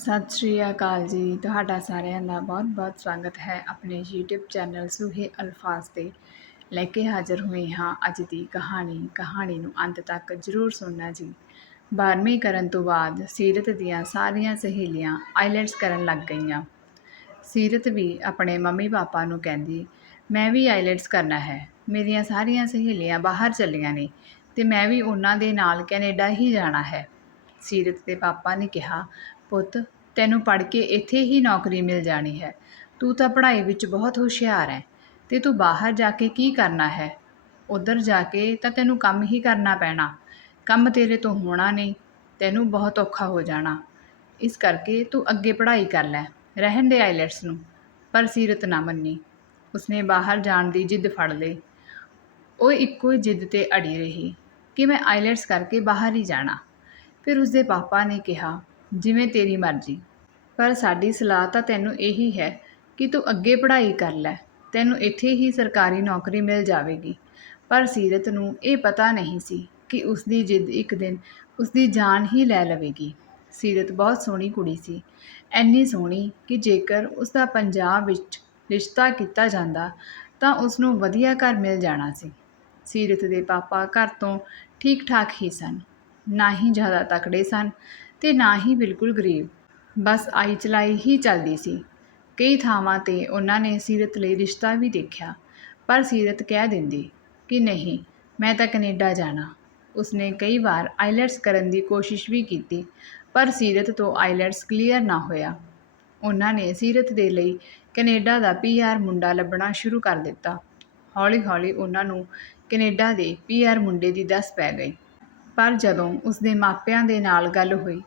ਸਤਿ ਸ਼੍ਰੀ ਅਕਾਲ ਜੀ। ਤੁਹਾਡਾ ਸਾਰਿਆਂ ਦਾ ਬਹੁਤ-ਬਹੁਤ ਸਵਾਗਤ ਹੈ ਆਪਣੇ YouTube ਚੈਨਲ ਸੁਹੇ ਅਲਫਾਜ਼ ਤੇ। ਲੈ ਕੇ ਹਾਜ਼ਰ ਹੋਏ ਹਾਂ ਅੱਜ ਦੀ ਕਹਾਣੀ। ਕਹਾਣੀ ਨੂੰ ਅੰਤ ਤੱਕ ਜ਼ਰੂਰ ਸੁਣਨਾ ਜੀ। 12ਵੀਂ ਕਰਨ ਤੋਂ ਬਾਅਦ ਸੀਰਤ ਦੀਆਂ ਸਾਰੀਆਂ ਸਹੇਲੀਆਂ ਆਈਲੈਟਸ ਕਰਨ ਲੱਗ ਗਈਆਂ। ਸੀਰਤ ਵੀ ਆਪਣੇ ਮੰਮੀ ਪਾਪਾ ਨੂੰ ਕਹਿੰਦੀ, ਮੈਂ ਵੀ ਆਈਲੈਟਸ ਕਰਨਾ ਹੈ। ਮੇਰੀਆਂ ਸਾਰੀਆਂ ਸਹੇਲੀਆਂ ਬਾਹਰ ਚੱਲੀਆਂ ਨੇ ਤੇ ਮੈਂ ਵੀ ਉਹਨਾਂ ਦੇ ਨਾਲ ਕੈਨੇਡਾ ਹੀ ਜਾਣਾ ਹੈ। ਸੀਰਤ ਦੇ ਪਾਪਾ ਨੇ ਕਿਹਾ ਪੁੱਤ, ਤੈਨੂੰ ਪੜ੍ਹ ਕੇ ਇੱਥੇ ਹੀ ਨੌਕਰੀ ਮਿਲ ਜਾਣੀ ਹੈ। ਤੂੰ ਤਾਂ ਪੜ੍ਹਾਈ ਵਿੱਚ ਬਹੁਤ ਹੁਸ਼ਿਆਰ ਹੈ ਤੇ ਤੂੰ ਬਾਹਰ ਜਾ ਕੇ ਕੀ ਕਰਨਾ ਹੈ? ਉਧਰ ਜਾ ਕੇ ਤਾਂ ਤੈਨੂੰ ਕੰਮ ਹੀ ਕਰਨਾ ਪੈਣਾ। ਕੰਮ ਤੇਰੇ ਤੋਂ ਹੋਣਾ ਨਹੀਂ, ਤੈਨੂੰ ਬਹੁਤ ਔਖਾ ਹੋ ਜਾਣਾ। ਇਸ ਕਰਕੇ ਤੂੰ ਅੱਗੇ ਪੜ੍ਹਾਈ ਕਰ ਲੈ, ਰਹਿਣ ਦੇ ਆਈਲੈਟਸ ਨੂੰ। ਪਰ ਸੀਰਤ ਨਾ ਮੰਨੀ। ਉਸਨੇ ਬਾਹਰ ਜਾਣ ਦੀ ਜਿੱਦ ਫੜ ਲਈ। ਉਹ ਇੱਕੋ ਹੀ ਜਿੱਦ ਤੇ ਅੜੀ ਰਹੀ ਕਿ ਮੈਂ ਆਈਲੈਟਸ ਕਰਕੇ ਬਾਹਰ ਹੀ ਜਾਣਾ। ਫਿਰ ਉਸਦੇ ਪਾਪਾ ਨੇ ਕਿਹਾ ਜਿਵੇਂ ਤੇਰੀ ਮਰਜ਼ੀ। ਪਰ ਸਾਡੀ ਸਲਾਹ ਤਾਂ ਤੈਨੂੰ ਇਹੀ ਹੈ ਕਿ ਤੂੰ ਅੱਗੇ ਪੜ੍ਹਾਈ ਕਰ ਲੈ। ਤੈਨੂੰ ਇੱਥੇ ਹੀ ਸਰਕਾਰੀ ਨੌਕਰੀ ਮਿਲ ਜਾਵੇਗੀ। ਪਰ ਸੀਰਤ ਨੂੰ ਇਹ ਪਤਾ ਨਹੀਂ ਸੀ ਕਿ ਉਸਦੀ ਜਿੱਦ ਇੱਕ ਦਿਨ ਉਸਦੀ ਜਾਨ ਹੀ ਲੈ ਲਵੇਗੀ। ਸੀਰਤ ਬਹੁਤ ਸੋਹਣੀ ਕੁੜੀ ਸੀ। ਐਨੀ ਸੋਹਣੀ ਕਿ ਜੇਕਰ ਉਸਦਾ ਪੰਜਾਬ ਵਿੱਚ ਰਿਸ਼ਤਾ ਕੀਤਾ ਜਾਂਦਾ ਤਾਂ ਉਸ ਨੂੰ ਵਧੀਆ ਘਰ ਮਿਲ ਜਾਣਾ ਸੀ। ਸੀਰਤ ਦੇ ਪਾਪਾ ਘਰ ਤੋਂ ਠੀਕ ਠਾਕ ਹੀ ਸਨ। ਨਾ ਹੀ ਜ਼ਿਆਦਾ ਤਕੜੇ ਸਨ। ਤੇ ਨਾ ਹੀ ਬਿਲਕੁਲ ਗਰੀਬ। ਬਸ ਆਈ ਚਲਾਈ ਹੀ ਚੱਲਦੀ ਸੀ। ਕਈ ਥਾਵਾਂ ਤੇ ਉਹਨਾਂ ਨੇ ਸੀਰਤ ਲਈ ਰਿਸ਼ਤਾ ਵੀ ਦੇਖਿਆ, ਪਰ ਸੀਰਤ ਕਹਿ ਦਿੰਦੀ ਕਿ ਨਹੀਂ, ਮੈਂ ਤਾਂ ਕੈਨੇਡਾ ਜਾਣਾ। ਉਸਨੇ ਕਈ ਵਾਰ ਆਈਲੈਟਸ ਕਰਨ ਦੀ ਕੋਸ਼ਿਸ਼ ਵੀ ਕੀਤੀ, ਪਰ ਸੀਰਤ ਤੋਂ ਆਈਲੈਟਸ ਕਲੀਅਰ ਨਾ ਹੋਇਆ। ਉਹਨਾਂ ਨੇ ਸੀਰਤ ਦੇ ਲਈ ਕੈਨੇਡਾ ਦਾ ਪੀਆਰ ਮੁੰਡਾ ਲੱਭਣਾ ਸ਼ੁਰੂ ਕਰ ਦਿੱਤਾ। ਹੌਲੀ-ਹੌਲੀ ਉਹਨਾਂ ਨੂੰ ਕੈਨੇਡਾ ਦੇ ਪੀਆਰ ਮੁੰਡੇ ਦੀ ਦੱਸ ਪੈ ਗਈ। ਪਰ ਜਦੋਂ ਉਸਦੇ ਮਾਪਿਆਂ ਦੇ ਨਾਲ ਗੱਲ ਹੋਈ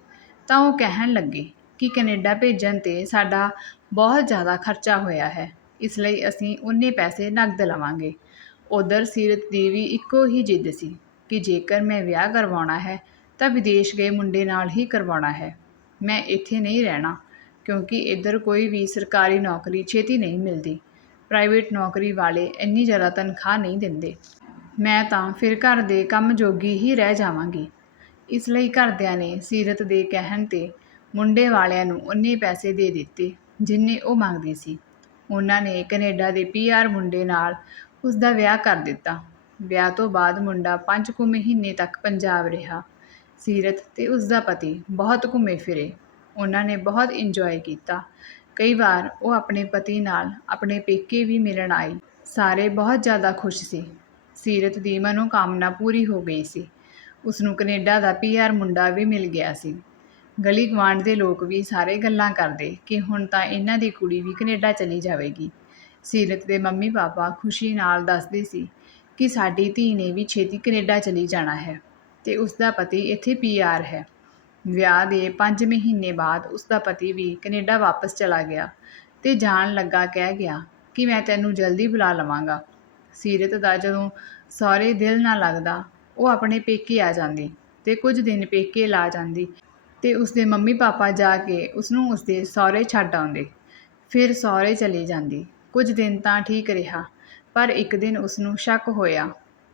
ਤਾਂ ਉਹ ਕਹਿਣ ਲੱਗੇ ਕਿ ਕੈਨੇਡਾ ਭੇਜਣ ਤੇ ਸਾਡਾ ਬਹੁਤ ਜ਼ਿਆਦਾ ਖਰਚਾ ਹੋਇਆ ਹੈ। ਇਸ ਲਈ ਅਸੀਂ ਉਨੇ ਪੈਸੇ ਨਕਦ ਲਵਾਂਗੇ। ਉੱਧਰ ਸੀਰਤ ਦੀ ਵੀ ਇੱਕੋ ਹੀ ਜਿੱਦ ਸੀ ਕਿ ਜੇਕਰ ਮੈਂ ਵਿਆਹ ਕਰਵਾਉਣਾ ਹੈ, ਤਾਂ ਵਿਦੇਸ਼ ਗਏ ਮੁੰਡੇ ਨਾਲ ਹੀ ਕਰਵਾਉਣਾ ਹੈ। ਮੈਂ ਇੱਥੇ ਨਹੀਂ ਰਹਿਣਾ, ਕਿਉਂਕਿ ਇੱਧਰ ਕੋਈ ਵੀ ਸਰਕਾਰੀ ਨੌਕਰੀ ਛੇਤੀ ਨਹੀਂ ਮਿਲਦੀ। ਪ੍ਰਾਈਵੇਟ ਨੌਕਰੀ ਵਾਲੇ ਇੰਨੀ ਜ਼ਿਆਦਾ ਤਨਖਾਹ ਨਹੀਂ ਦਿੰਦੇ। ਮੈਂ ਤਾਂ ਫਿਰ ਘਰ ਦੇ ਕੰਮ ਜੋਗੀ ਹੀ ਰਹਿ ਜਾਵਾਂਗੀ। ਇਸ ਲਈ ਘਰਦਿਆਂ ਨੇ ਸੀਰਤ ਦੇ ਕਹਿਣ ਤੇ ਮੁੰਡੇ ਵਾਲਿਆਂ ਨੂੰ ਉਨੇ ਪੈਸੇ ਦੇ ਦਿੱਤੇ, ਜਿੰਨੇ ਉਹ ਮੰਗਦੀ ਸੀ। ਉਹਨਾਂ ਨੇ ਕੈਨੇਡਾ ਦੇ ਪੀਆਰ ਮੁੰਡੇ ਨਾਲ ਉਸ ਦਾ ਵਿਆਹ ਕਰ ਦਿੱਤਾ। ਵਿਆਹ ਤੋਂ ਬਾਅਦ ਮੁੰਡਾ 5 ਕੁ ਮਹੀਨੇ ਤੱਕ ਪੰਜਾਬ ਰਿਹਾ। ਸੀਰਤ ਤੇ ਉਸ ਦਾ ਪਤੀ ਬਹੁਤ ਘੁੰਮੇ ਫਿਰੇ। ਉਹਨਾਂ ਨੇ ਬਹੁਤ ਇੰਜੋਏ ਕੀਤਾ। ਕਈ ਵਾਰ ਉਹ ਆਪਣੇ ਪਤੀ ਨਾਲ ਆਪਣੇ ਪੇਕੇ ਵੀ ਮਿਲਣ ਆਈ ਸਾਰੇ ਬਹੁਤ ਜ਼ਿਆਦਾ ਖੁਸ਼ ਸੀ। ਸੀਰਤ ਦੀ ਮਨੋਕਾਮਨਾ ਪੂਰੀ ਹੋ ਗਈ ਸੀ। ਉਸ ਨੂੰ ਕੈਨੇਡਾ ਦਾ ਪੀਆਰ ਮੁੰਡਾ ਵੀ ਮਿਲ ਗਿਆ ਸੀ। ਗਲੀ ਗਵਾਂਢ ਦੇ ਲੋਕ ਵੀ ਸਾਰੇ ਗੱਲਾਂ ਕਰਦੇ ਕਿ ਹੁਣ ਤਾਂ ਇਹਨਾਂ ਦੀ ਕੁੜੀ ਵੀ ਕੈਨੇਡਾ ਚਲੀ ਜਾਵੇਗੀ। ਸੀਰਤ ਦੇ ਮੰਮੀ ਪਾਪਾ ਖੁਸ਼ੀ ਨਾਲ ਦੱਸਦੇ ਸੀ ਕਿ ਸਾਡੀ ਧੀ ਨੇ ਵੀ ਛੇਤੀ ਕੈਨੇਡਾ ਚਲੀ ਜਾਣਾ ਹੈ ਤੇ ਉਸ ਦਾ ਪਤੀ ਇੱਥੇ ਪੀਆਰ ਹੈ। ਵਿਆਹ ਦੇ 5 ਮਹੀਨੇ ਬਾਅਦ ਉਸ ਦਾ ਪਤੀ ਵੀ ਕੈਨੇਡਾ ਵਾਪਸ ਚਲਾ ਗਿਆ ਤੇ ਜਾਣ ਲੱਗਾ ਕਹਿ ਗਿਆ ਕਿ ਮੈਂ ਤੈਨੂੰ ਜਲਦੀ ਬੁਲਾ ਲਵਾਂਗਾ। ਸੀਰਤ ਦਾ ਜਦੋਂ ਸਹੁਰੇ ਦਿਲ ਨਾ ਲੱਗਦਾ ਉਹ ਆਪਣੇ ਪੇਕੇ ਆ ਜਾਂਦੀ ਤੇ ਕੁਝ ਦਿਨ ਪੇਕੇ ਲਾ ਜਾਂਦੀ ਤੇ ਉਸਦੇ ਮੰਮੀ ਪਾਪਾ ਜਾ ਕੇ ਉਸਨੂੰ ਉਸਦੇ ਸਹੁਰੇ ਛੱਡ ਆਉਂਦੇ। ਫਿਰ ਸਹੁਰੇ ਚਲੀ ਜਾਂਦੀ। ਕੁਝ ਦਿਨ ਤਾਂ ਠੀਕ ਰਿਹਾ, ਪਰ ਇੱਕ ਦਿਨ ਉਸਨੂੰ ਸ਼ੱਕ ਹੋਇਆ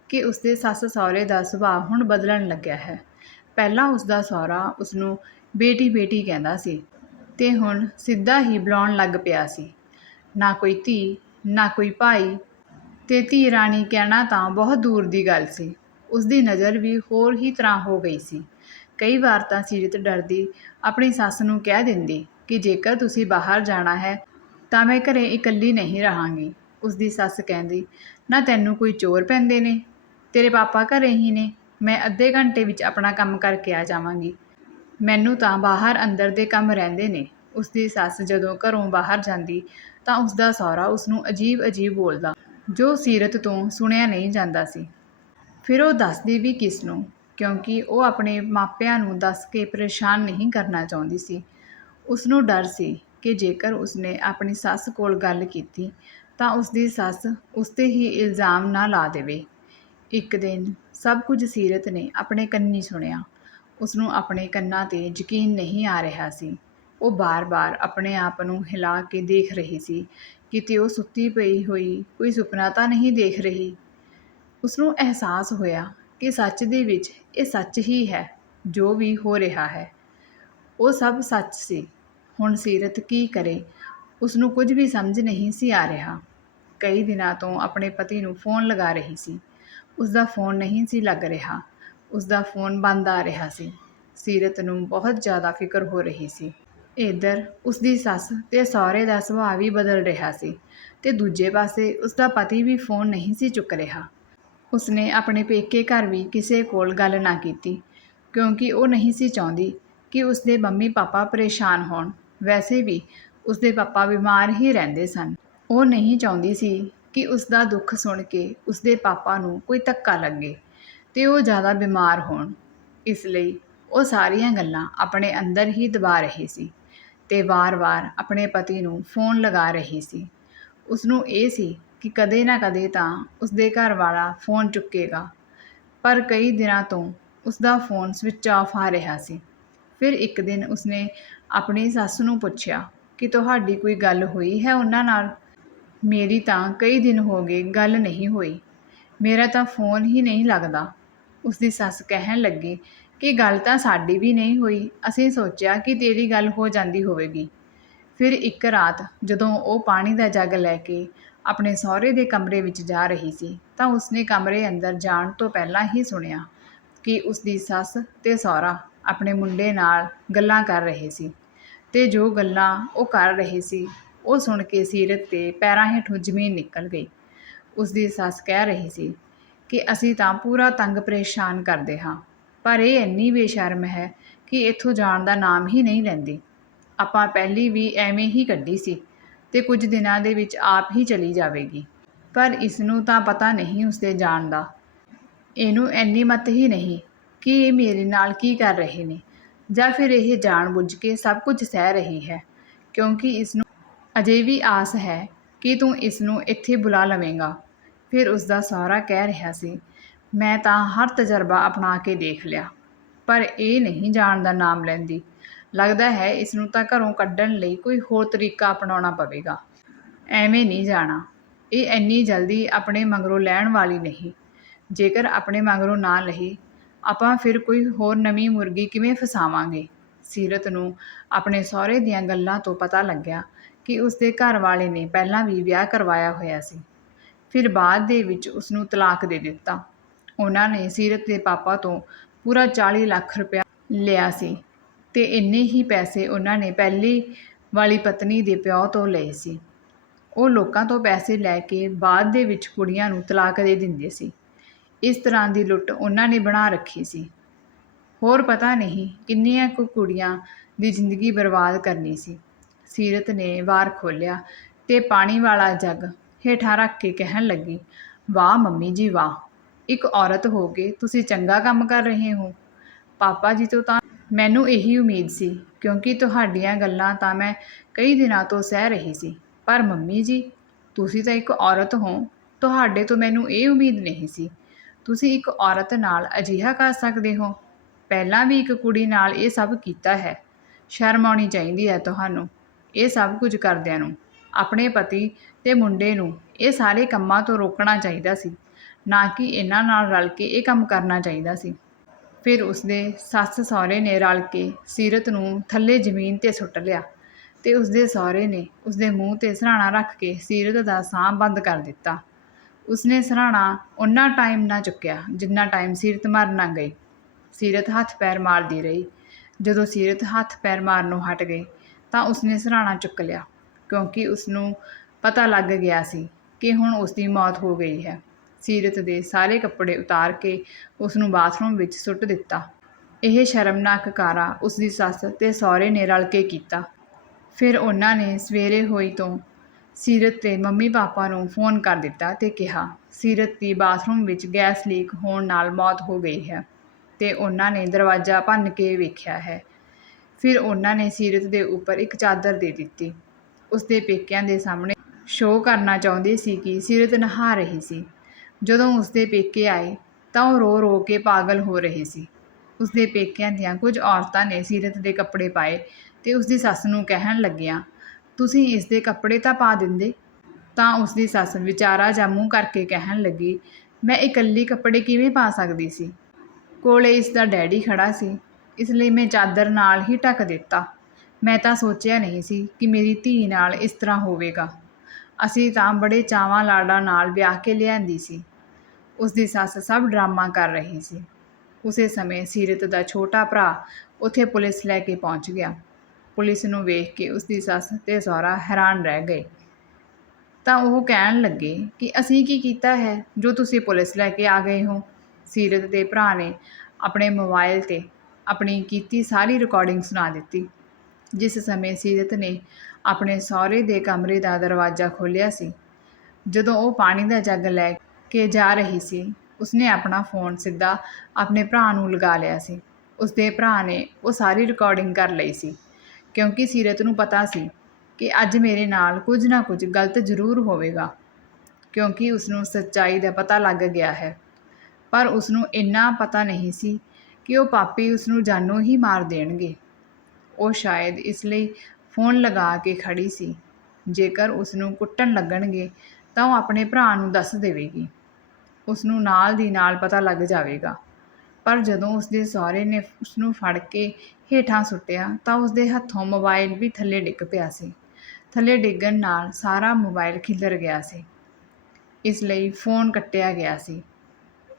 ਕਿ ਉਸਦੇ ਸੱਸ ਸਹੁਰੇ ਦਾ ਸੁਭਾਅ ਹੁਣ ਬਦਲਣ ਲੱਗਿਆ ਹੈ। ਪਹਿਲਾਂ ਉਸਦਾ ਸਹੁਰਾ ਉਸਨੂੰ ਬੇਟੀ ਬੇਟੀ ਕਹਿੰਦਾ ਸੀ ਤੇ ਹੁਣ ਸਿੱਧਾ ਹੀ ਬੁਲਾਉਣ ਲੱਗ ਪਿਆ ਸੀ। ਨਾ ਕੋਈ ਧੀ, ਨਾ ਕੋਈ ਭਾਈ ਤੇ ਧੀ ਰਾਣੀ ਕਹਿਣਾ ਤਾਂ ਬਹੁਤ ਦੂਰ ਦੀ ਗੱਲ ਸੀ। ਉਸਦੀ ਨਜ਼ਰ ਵੀ ਹੋਰ ਹੀ ਤਰ੍ਹਾਂ ਹੋ ਗਈ ਸੀ। ਕਈ ਵਾਰ ਤਾਂ ਸੀਰਤ ਡਰਦੀ ਆਪਣੀ ਸੱਸ ਨੂੰ ਕਹਿ ਦਿੰਦੀ ਕਿ ਜੇਕਰ ਤੁਸੀਂ ਬਾਹਰ ਜਾਣਾ ਹੈ ਤਾਂ ਮੈਂ ਘਰੇ ਇਕੱਲੀ ਨਹੀਂ ਰਹਾਂਗੀ। ਉਸਦੀ ਸੱਸ ਕਹਿੰਦੀ, ਨਾ ਤੈਨੂੰ ਕੋਈ ਚੋਰ ਪੈਂਦੇ ਨੇ, ਤੇਰੇ ਪਾਪਾ ਘਰੇ ਹੀ ਨੇ, ਮੈਂ ਅੱਧੇ ਘੰਟੇ ਵਿੱਚ ਆਪਣਾ ਕੰਮ ਕਰਕੇ ਆ ਜਾਵਾਂਗੀ। ਮੈਨੂੰ ਤਾਂ ਬਾਹਰ ਅੰਦਰ ਦੇ ਕੰਮ ਰਹਿੰਦੇ ਨੇ। ਉਸਦੀ ਸੱਸ ਜਦੋਂ ਘਰੋਂ ਬਾਹਰ ਜਾਂਦੀ ਤਾਂ ਉਸਦਾ ਸਹੁਰਾ ਉਸ ਨੂੰ ਅਜੀਬ ਅਜੀਬ ਬੋਲਦਾ, ਜੋ ਸੀਰਤ ਤੋਂ ਸੁਣਿਆ ਨਹੀਂ ਜਾਂਦਾ ਸੀ। ਫਿਰ ਉਹ ਦੱਸਦੀ ਵੀ ਕਿਸ ਨੂੰ ਕਿਉਂਕਿ ਉਹ ਆਪਣੇ ਮਾਪਿਆਂ ਨੂੰ ਦੱਸ ਕੇ ਪਰੇਸ਼ਾਨ ਨਹੀਂ ਕਰਨਾ ਚਾਹੁੰਦੀ ਸੀ। ਉਸ ਨੂੰ ਡਰ ਸੀ ਕਿ ਜੇਕਰ ਉਸਨੇ ਆਪਣੀ ਸੱਸ ਕੋਲ ਗੱਲ ਕੀਤੀ ਤਾਂ ਉਸਦੀ ਸੱਸ ਉਸ 'ਤੇ ਹੀ ਇਲਜ਼ਾਮ ਨਾ ਲਾ ਦੇਵੇ। ਇੱਕ ਦਿਨ ਸਭ ਕੁਝ ਸੀਰਤ ਨੇ ਆਪਣੇ ਕੰਨੀ ਸੁਣਿਆ। ਉਸ ਨੂੰ ਆਪਣੇ ਕੰਨਾਂ ਤੇ ਯਕੀਨ ਨਹੀਂ ਆ ਰਿਹਾ ਸੀ। ਉਹ ਬਾਰ-ਬਾਰ ਆਪਣੇ ਆਪ ਨੂੰ ਹਿਲਾ ਕੇ ਦੇਖ ਰਹੀ ਸੀ ਕਿਤੇ ਉਹ ਸੁੱਤੀ ਪਈ ਹੋਈ ਕੋਈ ਸੁਪਨਾ ਤਾਂ ਨਹੀਂ ਦੇਖ ਰਹੀ? ਉਸਨੂੰ ਅਹਿਸਾਸ ਹੋਇਆ ਕਿ ਸੱਚ ਦੇ ਵਿੱਚ ਇਹ ਸੱਚ ਹੀ ਹੈ, ਜੋ ਵੀ ਹੋ ਰਿਹਾ ਹੈ। ਉਹ ਸਭ ਸੱਚ ਸੀ। ਹੁਣ ਸੀਰਤ ਕੀ ਕਰੇ? ਉਸਨੂੰ ਕੁਝ ਵੀ ਸਮਝ ਨਹੀਂ ਸੀ ਆ ਰਿਹਾ। ਕਈ ਦਿਨਾਂ ਤੋਂ ਆਪਣੇ ਪਤੀ ਨੂੰ ਫੋਨ ਲਗਾ ਰਹੀ ਸੀ। ਉਸਦਾ ਫੋਨ ਨਹੀਂ ਸੀ ਲੱਗ ਰਿਹਾ। ਉਸਦਾ ਫੋਨ ਬੰਦ ਆ ਰਿਹਾ ਸੀ। ਸੀਰਤ ਨੂੰ ਬਹੁਤ ਜ਼ਿਆਦਾ ਫਿਕਰ ਹੋ ਰਹੀ ਸੀ। ਇੱਧਰ ਉਸਦੀ ਸੱਸ ਤੇ ਸਹੁਰੇ ਦਾ ਸੁਭਾਅ ਵੀ ਬਦਲ ਰਿਹਾ ਸੀ ਤੇ ਦੂਜੇ ਪਾਸੇ ਉਸਦਾ ਪਤੀ ਵੀ ਫੋਨ ਨਹੀਂ ਸੀ ਚੁੱਕ ਰਿਹਾ। ਉਸਨੇ ਆਪਣੇ ਪੇਕੇ ਘਰ ਵੀ ਕਿਸੇ ਕੋਲ ਗੱਲ ਨਾ ਕੀਤੀ, ਕਿਉਂਕਿ ਉਹ ਨਹੀਂ ਸੀ ਚਾਹੁੰਦੀ ਕਿ ਉਸਦੇ ਮੰਮੀ ਪਾਪਾ ਪਰੇਸ਼ਾਨ ਹੋਣ। ਵੈਸੇ ਵੀ ਉਸਦੇ ਪਾਪਾ ਬਿਮਾਰ ਹੀ ਰਹਿੰਦੇ ਸਨ। ਉਹ ਨਹੀਂ ਚਾਹੁੰਦੀ ਸੀ ਕਿ ਉਸਦਾ ਦੁੱਖ ਸੁਣ ਕੇ ਉਸਦੇ ਪਾਪਾ ਨੂੰ ਕੋਈ ਧੱਕਾ ਲੱਗੇ ਤੇ ਉਹ ਜ਼ਿਆਦਾ ਬਿਮਾਰ ਹੋਣ। ਇਸ ਲਈ ਉਹ ਸਾਰੀਆਂ ਗੱਲਾਂ ਆਪਣੇ ਅੰਦਰ ਹੀ ਦਬਾ ਰਹੀ ਸੀ ਤੇ ਵਾਰ-ਵਾਰ ਆਪਣੇ ਪਤੀ ਨੂੰ ਫੋਨ ਲਗਾ ਰਹੀ ਸੀ। ਉਸ ਨੂੰ ਇਹ ਸੀ ਕਿ ਕਦੇ ਨਾ ਕਦੇ ਤਾਂ ਉਸਦੇ ਘਰ ਵਾਲਾ ਫੋਨ ਚੁੱਕੇਗਾ। ਪਰ ਕਈ ਦਿਨਾਂ ਤੋਂ ਉਸਦਾ ਫੋਨ ਸਵਿਚ ਆਫ ਆ ਰਿਹਾ ਸੀ। ਫਿਰ ਇੱਕ ਦਿਨ ਉਸਨੇ ਆਪਣੀ ਸੱਸ ਨੂੰ ਪੁੱਛਿਆ ਕਿ ਤੁਹਾਡੀ ਕੋਈ ਗੱਲ ਹੋਈ ਹੈ ਉਹਨਾਂ ਨਾਲ? ਮੇਰੀ ਤਾਂ ਕਈ ਦਿਨ ਹੋ ਗਏ ਗੱਲ ਨਹੀਂ ਹੋਈ। ਮੇਰਾ ਤਾਂ ਫੋਨ ਹੀ ਨਹੀਂ ਲੱਗਦਾ। ਉਸਦੀ ਸੱਸ ਕਹਿਣ ਲੱਗੀ ਕਿ ਗੱਲ ਤਾਂ ਸਾਡੀ ਵੀ ਨਹੀਂ ਹੋਈ। ਅਸੀਂ ਸੋਚਿਆ ਕਿ ਤੇਰੀ ਗੱਲ ਹੋ ਜਾਂਦੀ ਹੋਵੇਗੀ। ਫਿਰ ਇੱਕ ਰਾਤ ਜਦੋਂ ਉਹ ਪਾਣੀ ਦਾ ਜੱਗ ਲੈ ਕੇ ਆਪਣੇ ਸਹੁਰੇ ਦੇ ਕਮਰੇ ਵਿੱਚ ਜਾ ਰਹੀ ਸੀ, ਤਾਂ ਉਸਨੇ ਕਮਰੇ ਅੰਦਰ ਜਾਣ ਤੋਂ ਪਹਿਲਾਂ ਹੀ ਸੁਣਿਆ ਕਿ ਉਸਦੀ ਸੱਸ ਤੇ ਸਹੁਰਾ ਆਪਣੇ ਮੁੰਡੇ ਨਾਲ ਗੱਲਾਂ ਕਰ ਰਹੇ ਸੀ ਤੇ ਜੋ ਗੱਲਾਂ ਉਹ ਕਰ ਰਹੇ ਸੀ, ਉਹ ਸੁਣ ਕੇ ਸੀਰਤ 'ਤੇ ਪੈਰਾਂ ਹੇਠੋਂ ਜ਼ਮੀਨ ਨਿਕਲ ਗਈ। ਉਸਦੀ ਸੱਸ ਕਹਿ ਰਹੀ ਸੀ ਕਿ ਅਸੀਂ ਤਾਂ ਪੂਰਾ ਤੰਗ ਪਰੇਸ਼ਾਨ ਕਰਦੇ ਹਾਂ, ਪਰ ਇਹ ਇੰਨੀ ਬੇਸ਼ਰਮ ਹੈ ਕਿ ਇੱਥੋਂ ਜਾਣ ਦਾ ਨਾਮ ਹੀ ਨਹੀਂ ਲੈਂਦੀ। ਆਪਾਂ ਪਹਿਲੀ ਵੀ ਐਵੇਂ ਹੀ ਕੱਢੀ ਸੀ। ਤੇ ਕੁਝ ਦਿਨਾਂ ਦੇ ਵਿੱਚ ਆਪ ਹੀ ਚਲੀ ਜਾਵੇਗੀ। ਪਰ ਇਸ ਨੂੰ ਤਾਂ ਪਤਾ ਨਹੀਂ ਉਸਦੇ ਜਾਣ ਦਾ। ਇਹਨੂੰ ਐਨੀ ਮਤ ਹੀ ਨਹੀਂ ਕਿ ਇਹ ਮੇਰੇ ਨਾਲ ਕੀ ਕਰ ਰਹੇ ਨੇ ਜਾਂ ਫਿਰ ਇਹ ਜਾਣਬੁੱਝ ਕੇ ਸਭ ਕੁਝ ਸਹਿ ਰਹੀ ਹੈ, ਕਿਉਂਕਿ ਇਸ ਨੂੰ ਅਜੇ ਵੀ ਆਸ ਹੈ ਕਿ ਤੂੰ ਇਸ ਨੂੰ ਇੱਥੇ ਬੁਲਾ ਲਵੇਂਗਾ। ਫਿਰ ਉਸ ਦਾ ਸਹੁਰਾ ਕਹਿ ਰਿਹਾ ਸੀ, ਮੈਂ ਤਾਂ ਹਰ ਤਜਰਬਾ ਅਪਣਾ ਕੇ ਦੇਖ ਲਿਆ, ਪਰ ਇਹ ਨਹੀਂ ਜਾਣ ਦਾ ਨਾਮ ਲੈਂਦੀ ਲੱਗਦਾ ਹੈ ਇਸ ਨੂੰ ਤਾਂ ਘਰੋਂ ਕੱਢਣ ਲਈ ਕੋਈ ਹੋਰ ਤਰੀਕਾ ਅਪਣਾਉਣਾ ਪਵੇਗਾ। ਐਵੇਂ ਨਹੀਂ ਜਾਣਾ। ਇਹ ਇੰਨੀ ਜਲਦੀ ਆਪਣੇ ਮਗਰੋਂ ਲੈਣ ਵਾਲੀ ਨਹੀਂ। ਜੇਕਰ ਆਪਣੇ ਮਗਰੋਂ ਨਾ ਲਹੀ ਆਪਾਂ ਫਿਰ ਕੋਈ ਹੋਰ ਨਵੀਂ ਮੁਰਗੀ ਕਿਵੇਂ ਫਸਾਵਾਂਗੇ? ਸੀਰਤ ਨੂੰ ਆਪਣੇ ਸਹੁਰੇ ਦੀਆਂ ਗੱਲਾਂ ਤੋਂ ਪਤਾ ਲੱਗਿਆ ਕਿ ਉਸਦੇ ਘਰ ਵਾਲੇ ਨੇ ਪਹਿਲਾਂ ਵੀ ਵਿਆਹ ਕਰਵਾਇਆ ਹੋਇਆ ਸੀ। ਫਿਰ ਬਾਅਦ ਦੇ ਵਿੱਚ ਉਸ ਨੂੰ ਤਲਾਕ ਦੇ ਦਿੱਤਾ। ਉਹਨਾਂ ਨੇ ਸੀਰਤ ਦੇ ਪਾਪਾ ਤੋਂ ਪੂਰਾ 40 ਲੱਖ ਰੁਪਇਆ ਲਿਆ ਸੀ। ਤੇ ਇੰਨੇ ਹੀ ਪੈਸੇ ਉਹਨਾਂ ਨੇ ਪਹਿਲੀ ਵਾਲੀ ਪਤਨੀ ਦੇ ਪਿਓ ਤੋਂ ਲਏ ਸੀ। ਉਹ ਲੋਕਾਂ ਤੋਂ ਪੈਸੇ ਲੈ ਕੇ ਬਾਅਦ ਦੇ ਵਿੱਚ ਕੁੜੀਆਂ ਨੂੰ ਤਲਾਕ ਦੇ ਦਿੰਦੇ ਸੀ। ਇਸ ਤਰ੍ਹਾਂ ਦੀ ਲੁੱਟ ਉਹਨਾਂ ਨੇ ਬਣਾ ਰੱਖੀ ਸੀ। ਹੋਰ ਪਤਾ ਨਹੀਂ ਕਿੰਨੀਆਂ ਕੁ ਕੁੜੀਆਂ ਦੀ ਜ਼ਿੰਦਗੀ ਬਰਬਾਦ ਕਰਨੀ ਸੀ। ਸੀਰਤ ਨੇ ਵਾਰ ਖੋਲ੍ਹਿਆ ਤੇ ਪਾਣੀ ਵਾਲਾ ਜੱਗ ਹੇਠਾਂ ਰੱਖ ਕੇ ਕਹਿਣ ਲੱਗੀ, ਵਾਹ ਮੰਮੀ ਜੀ, ਵਾਹ। ਇੱਕ ਔਰਤ ਹੋ ਕੇ ਤੁਸੀਂ ਚੰਗਾ ਕੰਮ ਕਰ ਰਹੇ ਹੋ। ਪਾਪਾ ਜੀ ਤੋਂ ਤਾਂ ਮੈਨੂੰ ਇਹੀ ਉਮੀਦ ਸੀ, ਕਿਉਂਕਿ ਤੁਹਾਡੀਆਂ ਗੱਲਾਂ ਤਾਂ ਮੈਂ ਕਈ ਦਿਨਾਂ ਤੋਂ ਸਹਿ ਰਹੀ ਸੀ। ਪਰ ਮੰਮੀ ਜੀ, ਤੁਸੀਂ ਤਾਂ ਇੱਕ ਔਰਤ ਹੋ, ਤੁਹਾਡੇ ਤੋਂ ਮੈਨੂੰ ਇਹ ਉਮੀਦ ਨਹੀਂ ਸੀ। ਤੁਸੀਂ ਇੱਕ ਔਰਤ ਨਾਲ ਅਜਿਹਾ ਕਰ ਸਕਦੇ ਹੋ। ਪਹਿਲਾਂ ਵੀ ਇੱਕ ਕੁੜੀ ਨਾਲ ਇਹ ਸਭ ਕੀਤਾ ਹੈ। ਸ਼ਰਮ ਆਉਣੀ ਚਾਹੀਦੀ ਹੈ ਤੁਹਾਨੂੰ, ਇਹ ਸਭ ਕੁਝ ਕਰਦਿਆਂ ਨੂੰ। ਆਪਣੇ ਪਤੀ ਤੇ ਮੁੰਡੇ ਨੂੰ ਇਹ ਸਾਰੇ ਕੰਮਾਂ ਤੋਂ ਰੋਕਣਾ ਚਾਹੀਦਾ ਸੀ, ਨਾ ਕਿ ਇਹਨਾਂ ਨਾਲ ਰਲ ਕੇ ਇਹ ਕੰਮ ਕਰਨਾ ਚਾਹੀਦਾ ਸੀ। ਫਿਰ ਉਸਦੇ ਸੱਸ ਸਹੁਰੇ ਨੇ ਰਲ ਕੇ ਸੀਰਤ ਨੂੰ ਥੱਲੇ ਜ਼ਮੀਨ ਤੇ ਸੁੱਟ ਲਿਆ ਤੇ ਉਸਦੇ ਸਹੁਰੇ ਨੇ ਉਸਦੇ ਮੂੰਹ ਤੇ ਸਰਾਣਾ ਰੱਖ ਕੇ ਸੀਰਤ ਦਾ ਸਾਹ ਬੰਦ ਕਰ ਦਿੱਤਾ। ਉਸਨੇ ਸਰਾਣਾ ਉਨਾ ਟਾਈਮ ਨਾ ਚੁੱਕਿਆ ਜਿੰਨਾ ਟਾਈਮ ਸੀਰਤ ਮਰ ਨਾ ਗਈ। ਸੀਰਤ ਹੱਥ ਪੈਰ ਮਾਰਦੀ ਰਹੀ। ਜਦੋਂ ਸੀਰਤ ਹੱਥ ਪੈਰ ਮਾਰਨੋਂ ਹਟ ਗਈ ਤਾਂ ਉਸਨੇ ਸਰਾਣਾ ਚੁੱਕ ਲਿਆ ਕਿਉਂਕਿ ਉਸ ਨੂੰ ਪਤਾ ਲੱਗ ਗਿਆ ਸੀ ਕਿ ਹੁਣ ਉਸ ਦੀ ਮੌਤ ਹੋ ਗਈ ਹੈ। ਸੀਰਤ ਦੇ ਸਾਰੇ ਕੱਪੜੇ ਉਤਾਰ ਕੇ ਉਸ ਨੂੰ ਬਾਥਰੂਮ ਵਿੱਚ ਸੁੱਟ ਦਿੱਤਾ। ਇਹ ਸ਼ਰਮਨਾਕ ਕਾਰਾ ਉਸ ਦੀ ਸੱਸ ਤੇ ਸਹੁਰੇ ਨੇ ਰਲ ਕੇ ਕੀਤਾ। ਫਿਰ ਉਹਨਾਂ ਨੇ ਸਵੇਰੇ ਹੋਈ ਤੋਂ ਸੀਰਤ ਤੇ ਮੰਮੀ ਪਾਪਾ ਨੂੰ ਫੋਨ ਕਰ ਦਿੱਤਾ ਤੇ ਕਿਹਾ, ਸੀਰਤ ਦੀ ਬਾਥਰੂਮ ਵਿੱਚ ਗੈਸ ਲੀਕ ਹੋਣ ਨਾਲ ਮੌਤ ਹੋ ਗਈ ਹੈ ਤੇ ਉਹਨਾਂ ਨੇ ਦਰਵਾਜ਼ਾ ਭੰਨ ਕੇ ਵੇਖਿਆ ਹੈ। ਫਿਰ ਉਹਨਾਂ ਨੇ ਸੀਰਤ ਦੇ ਉੱਪਰ ਇੱਕ ਚਾਦਰ ਦੇ ਦਿੱਤੀ। ਉਸਦੇ ਪੇਕਿਆਂ ਦੇ ਸਾਹਮਣੇ ਸ਼ੋਅ ਕਰਨਾ ਚਾਹੁੰਦੇ ਸੀ ਕਿ ਸੀਰਤ ਨਹਾ ਰਹੀ ਸੀ। ਜਦੋਂ ਉਸਦੇ ਪੇਕੇ ਆਏ ਤਾਂ ਉਹ ਰੋ ਰੋ ਕੇ ਪਾਗਲ ਹੋ ਰਹੇ ਸੀ। ਉਸਦੇ ਪੇਕਿਆਂ ਦੀਆਂ ਕੁਝ ਔਰਤਾਂ ਨੇ ਸੀਰਤ ਦੇ ਕੱਪੜੇ ਪਾਏ ਅਤੇ ਉਸਦੀ ਸੱਸ ਨੂੰ ਕਹਿਣ ਲੱਗੀਆਂ, ਤੁਸੀਂ ਇਸਦੇ ਕੱਪੜੇ ਤਾਂ ਪਾ ਦਿੰਦੇ? ਤਾਂ ਉਸਦੀ ਸੱਸ ਵਿਚਾਰਾ ਜਾਂ ਮੂੰਹ ਕਰਕੇ ਕਹਿਣ ਲੱਗੀ, ਮੈਂ ਇਕੱਲੀ ਕੱਪੜੇ ਕਿਵੇਂ ਪਾ ਸਕਦੀ ਸੀ? ਕੋਲੇ ਇਸ ਦਾ ਡੈਡੀ ਖੜਾ ਸੀ। ਇਸ ਲਈ ਮੈਂ ਚਾਦਰ ਨਾਲ ਹੀ ਢੱਕ ਦਿੱਤਾ। ਮੈਂ ਤਾਂ ਸੋਚਿਆ ਨਹੀਂ ਸੀ ਕਿ ਮੇਰੀ ਧੀ ਨਾਲ ਇਸ ਤਰ੍ਹਾਂ ਹੋਵੇਗਾ। ਅਸੀਂ ਤਾਂ ਬੜੇ ਚਾਵਾਂ ਲਾਡਾਂ ਨਾਲ ਵਿਆਹ ਕੇ ਲਿਆਂਦੀ ਸੀ। ਉਸਦੀ ਸੱਸ ਸਭ ਡਰਾਮਾ ਕਰ ਰਹੀ ਸੀ। ਉਸੇ ਸਮੇਂ ਸੀਰਤ ਦਾ ਛੋਟਾ ਭਰਾ ਉੱਥੇ ਪੁਲਿਸ ਲੈ ਕੇ ਪਹੁੰਚ ਗਿਆ। ਪੁਲਿਸ ਨੂੰ ਵੇਖ ਕੇ ਉਸਦੀ ਸੱਸ ਤੇ ਸਹੁਰਾ ਹੈਰਾਨ ਰਹਿ ਗਏ। ਤਾਂ ਉਹ ਕਹਿਣ ਲੱਗੇ ਕਿ ਅਸੀਂ ਕੀ ਕੀਤਾ ਹੈ ਜੋ ਤੁਸੀਂ ਪੁਲਿਸ ਲੈ ਕੇ ਆ ਗਏ ਹੋ? ਸੀਰਤ ਦੇ ਭਰਾ ਨੇ ਆਪਣੇ ਮੋਬਾਈਲ ਤੇ ਆਪਣੀ ਕੀਤੀ ਸਾਰੀ ਰਿਕਾਰਡਿੰਗ ਸੁਣਾ ਦਿੱਤੀ। ਜਿਸ ਸਮੇਂ ਸੀਰਤ ਨੇ ਆਪਣੇ ਸਹੁਰੇ ਦੇ ਕਮਰੇ ਦਾ ਦਰਵਾਜ਼ਾ ਖੋਲ੍ਹਿਆ ਸੀ। ਜਦੋਂ ਉਹ ਪਾਣੀ ਦਾ ਜੱਗ ਲੈ ਕੇ ਜਾ ਰਹੀ ਸੀ, ਉਸਨੇ ਆਪਣਾ ਫੋਨ ਸਿੱਧਾ ਆਪਣੇ ਭਰਾ ਨੂੰ ਲਗਾ ਲਿਆ ਸੀ। ਉਸਦੇ ਭਰਾ ਨੇ ਉਹ ਸਾਰੀ ਰਿਕਾਰਡਿੰਗ ਕਰ ਲਈ ਸੀ, ਕਿਉਂਕਿ ਸੀਰਤ ਨੂੰ ਪਤਾ ਸੀ ਕਿ ਅੱਜ ਮੇਰੇ ਨਾਲ ਕੁਝ ਨਾ ਕੁਝ ਗਲਤ ਜ਼ਰੂਰ ਹੋਵੇਗਾ, ਕਿਉਂਕਿ ਉਸਨੂੰ ਸੱਚਾਈ ਦਾ ਪਤਾ ਲੱਗ ਗਿਆ ਹੈ। ਪਰ ਉਸਨੂੰ ਇੰਨਾ ਪਤਾ ਨਹੀਂ ਸੀ ਕਿ ਉਹ ਪਾਪੀ ਉਸਨੂੰ ਜਾਨੋਂ ਹੀ ਮਾਰ ਦੇਣਗੇ। ਉਹ ਸ਼ਾਇਦ ਇਸ ਲਈ ਫੋਨ ਲਗਾ ਕੇ ਖੜੀ ਸੀ। ਜੇਕਰ ਉਸਨੂੰ ਕੁੱਟਣ ਲੱਗਣਗੇ, ਤਾਂ ਉਹ ਆਪਣੇ ਭਰਾ ਨੂੰ ਦੱਸ ਦੇਵੇਗੀ। ਉਸਨੂੰ ਨਾਲ ਦੀ ਨਾਲ ਪਤਾ ਲੱਗ ਜਾਵੇਗਾ। ਪਰ ਜਦੋਂ ਉਸਦੇ ਸਹੁਰੇ ਨੇ ਉਸਨੂੰ ਫੜ ਕੇ ਹੇਠਾਂ ਸੁੱਟਿਆ, ਤਾਂ ਉਸਦੇ ਹੱਥੋਂ ਮੋਬਾਈਲ ਵੀ ਥੱਲੇ ਡਿੱਗ ਪਿਆ ਸੀ। ਥੱਲੇ ਡਿੱਗਣ ਨਾਲ ਸਾਰਾ ਮੋਬਾਈਲ ਖਿਲਰ ਗਿਆ ਸੀ। ਇਸ ਲਈ ਫੋਨ ਕੱਟਿਆ ਗਿਆ ਸੀ।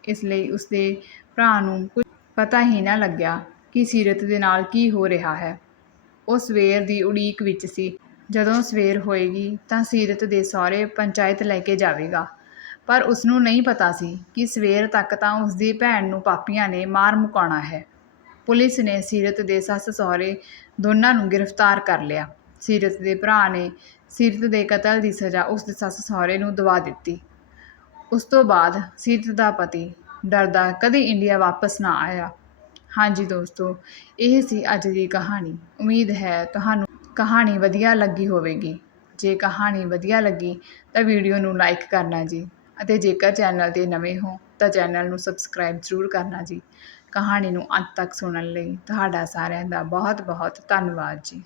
ਇਸ ਲਈ ਉਸਦੇ ਭਰਾ ਨੂੰ ਕੁਝ ਪਤਾ ਹੀ ਨਾ ਲੱਗਿਆ ਕਿ ਸੀਰਤ ਦੇ ਨਾਲ ਕੀ ਹੋ ਰਿਹਾ ਹੈ। ਉਹ ਸਵੇਰ ਦੀ ਉਡੀਕ ਵਿੱਚ ਸੀ। ਜਦੋਂ ਸਵੇਰ ਹੋਏਗੀ ਤਾਂ ਸੀਰਤ ਦੇ ਸਹੁਰੇ ਪੰਚਾਇਤ ਲੈ ਕੇ ਜਾਵੇਗਾ। ਪਰ ਉਸਨੂੰ ਨਹੀਂ ਪਤਾ ਸੀ ਕਿ ਸਵੇਰ ਤੱਕ ਤਾਂ ਉਸਦੀ ਭੈਣ ਨੂੰ ਪਾਪੀਆਂ ਨੇ ਮਾਰ ਮੁਕਾਉਣਾ ਹੈ। ਪੁਲਿਸ ਨੇ ਸੀਰਤ ਦੇ ਸੱਸ ਸਹੁਰੇ ਦੋਨਾਂ ਨੂੰ ਗ੍ਰਿਫਤਾਰ ਕਰ ਲਿਆ। ਸੀਰਤ ਦੇ ਭਰਾ ਨੇ ਸੀਰਤ ਦੇ ਕਤਲ ਦੀ ਸਜ਼ਾ ਉਸ ਦੇ ਸੱਸ ਸਹੁਰੇ ਨੂੰ ਦਵਾ ਦਿੱਤੀ। ਉਸ ਤੋਂ ਬਾਅਦ ਸੀਰਤ ਦਾ ਪਤੀ ਡਰਦਾ ਕਦੇ ਇੰਡੀਆ ਵਾਪਸ ਨਾ ਆਇਆ। ਹਾਂਜੀ ਦੋਸਤੋ, ਇਹ ਸੀ ਅੱਜ ਦੀ ਕਹਾਣੀ। ਉਮੀਦ ਹੈ ਤੁਹਾਨੂੰ ਕਹਾਣੀ ਵਧੀਆ ਲੱਗੀ ਹੋਵੇਗੀ। ਜੇ ਕਹਾਣੀ ਵਧੀਆ ਲੱਗੀ ਤਾਂ ਵੀਡੀਓ ਨੂੰ ਲਾਈਕ ਕਰਨਾ ਜੀ ਅਤੇ ਜੇਕਰ ਚੈਨਲ ਤੇ ਨਵੇਂ ਹੋ ਤਾਂ ਚੈਨਲ ਨੂੰ ਸਬਸਕ੍ਰਾਈਬ ਜ਼ਰੂਰ ਕਰਨਾ ਜੀ। ਕਹਾਣੀ ਨੂੰ ਅੰਤ ਤੱਕ ਸੁਣਨ ਲਈ ਤੁਹਾਡਾ ਸਾਰਿਆਂ ਦਾ ਬਹੁਤ ਬਹੁਤ ਧੰਨਵਾਦ ਜੀ।